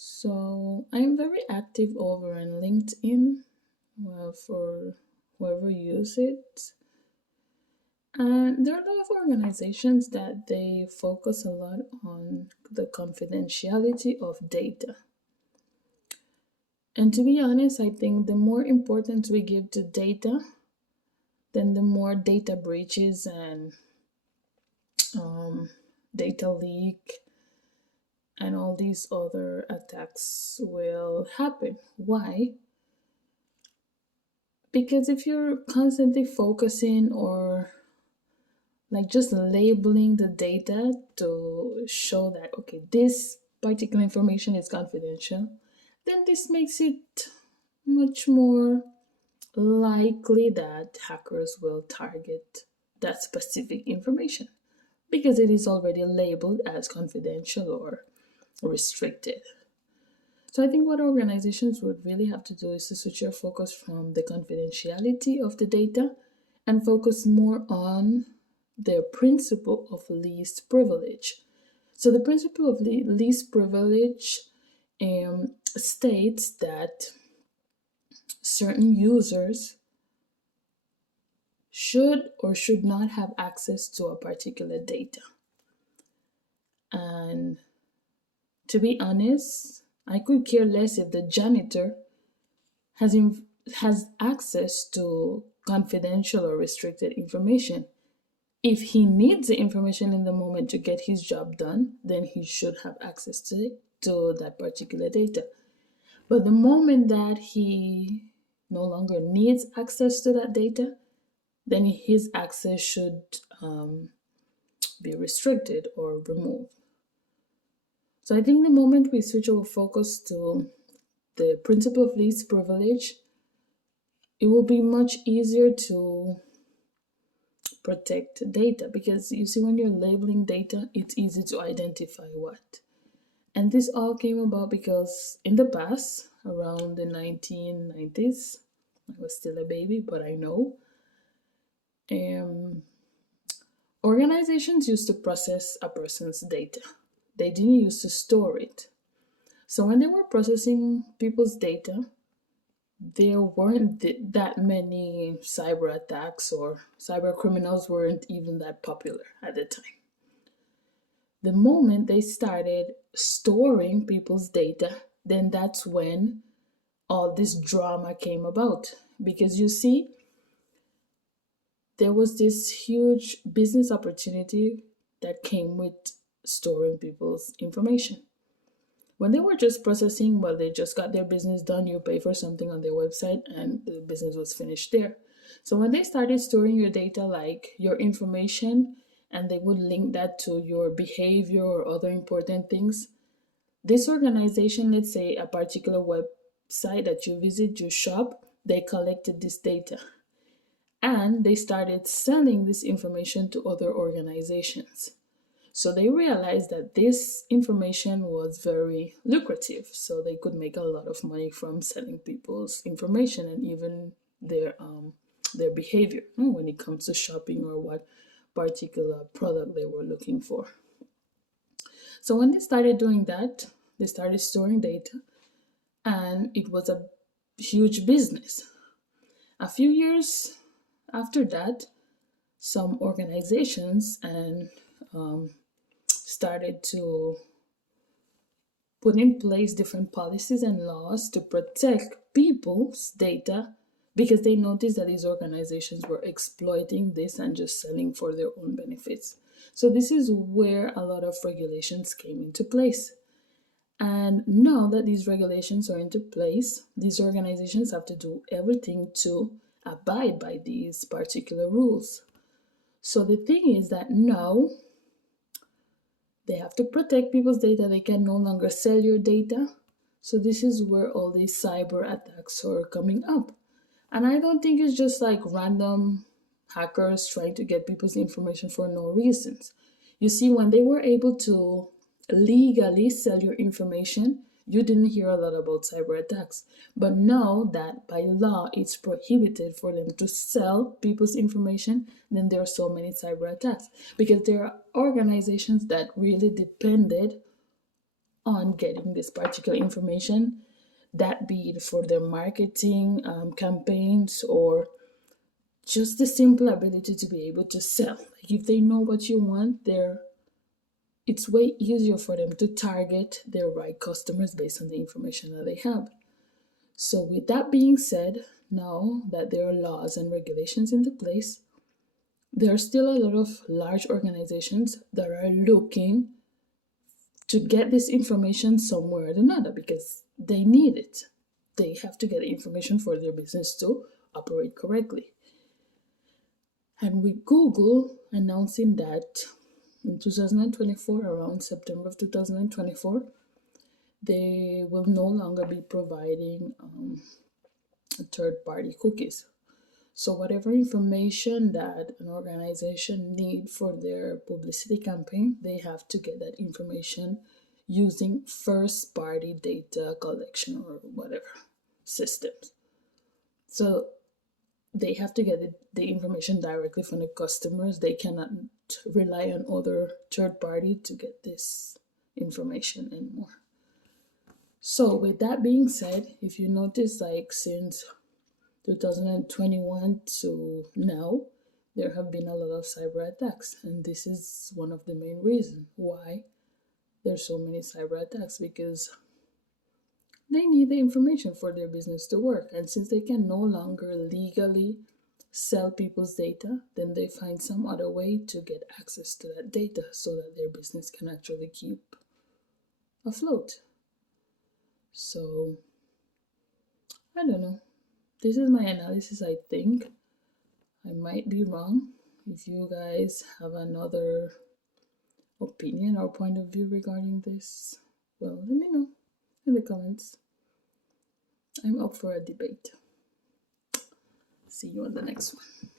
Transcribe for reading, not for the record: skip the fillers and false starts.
So I'm very active over on LinkedIn, well, for whoever use it. And there are a lot of organizations that they focus a lot on the confidentiality of data. And to be honest, I think the more importance we give to data, then the more data breaches and um, data leak and all these other attacks will happen. Why? Because if you're constantly focusing or like just labeling the data to show that, okay, this particular information is confidential, then this makes it much more likely that hackers will target that specific information because it is already labeled as confidential or restricted. So I think what organizations would really have to do is to switch your focus from the confidentiality of the data and focus more on the principle of least privilege. So the principle of least privilege states that certain users should or should not have access to a particular data. And to be honest, I could care less if the janitor has has access to confidential or restricted information. If he needs the information in the moment to get his job done, then he should have access to it, to that particular data. But the moment that he no longer needs access to that data, then his access should be restricted or removed. So I think the moment we switch our focus to the principle of least privilege, it will be much easier to protect data because you see, when you're labeling data, it's easy to identify what. And this all came about because in the past, around the 1990s, I was still a baby, but I know, um, organizations used to process a person's data. They didn't used to store it. So when they were processing people's data, there weren't that many cyber attacks, or cyber criminals weren't even that popular at the time. The moment they started storing people's data, then that's when all this drama came about. Because you see, there was this huge business opportunity that came with storing people's information. When they were just processing, well, they just got their business done. You pay for something on their website and the business was finished there. So when they started storing your data, like your information, and they would link that to your behavior or other important things, this organization, let's say a particular website that you visit, you shop, they collected this data and they started selling this information to other organizations. So they realized that this information was very lucrative. So they could make a lot of money from selling people's information and even their behavior when it comes to shopping or what particular product they were looking for. So when they started doing that, they started storing data, and it was a huge business. A few years after that, some organizations and started to put in place different policies and laws to protect people's data because they noticed that these organizations were exploiting this and just selling for their own benefits. So this is where a lot of regulations came into place. And now that these regulations are into place, these organizations have to do everything to abide by these particular rules. So the thing is that now they have to protect people's data. They can no longer sell your data. So this is where all these cyber attacks are coming up. And I don't think it's just like random hackers trying to get people's information for no reasons. You see, when they were able to legally sell your information, you didn't hear a lot about cyber attacks. But now that by law it's prohibited for them to sell people's information, then there are so many cyber attacks because there are organizations that really depended on getting this particular information, that be it for their marketing campaigns or just the simple ability to be able to sell. Like if they know what you want, it's way easier for them to target their right customers based on the information that they have. So, with that being said, now that there are laws and regulations into place, there are still a lot of large organizations that are looking to get this information somewhere or another because they need it. They have to get information for their business to operate correctly. And with Google announcing that in 2024, around September of 2024, they will no longer be providing third party cookies. So whatever information that an organization need for their publicity campaign, they have to get that information using first party data collection or whatever systems. So they have to get the information directly from the customers. They cannot rely on other third party to get this information anymore. So with that being said, if you notice, like since 2021 to now, there have been a lot of cyber attacks, and this is one of the main reasons why there's so many cyber attacks, because they need the information for their business to work. And since they can no longer legally sell people's data, then they find some other way to get access to that data so that their business can actually keep afloat. So, I don't know. This is my analysis, I think. I might be wrong. If you guys have another opinion or point of view regarding this, well, let me know in the comments. I'm up for a debate. See you on the next one.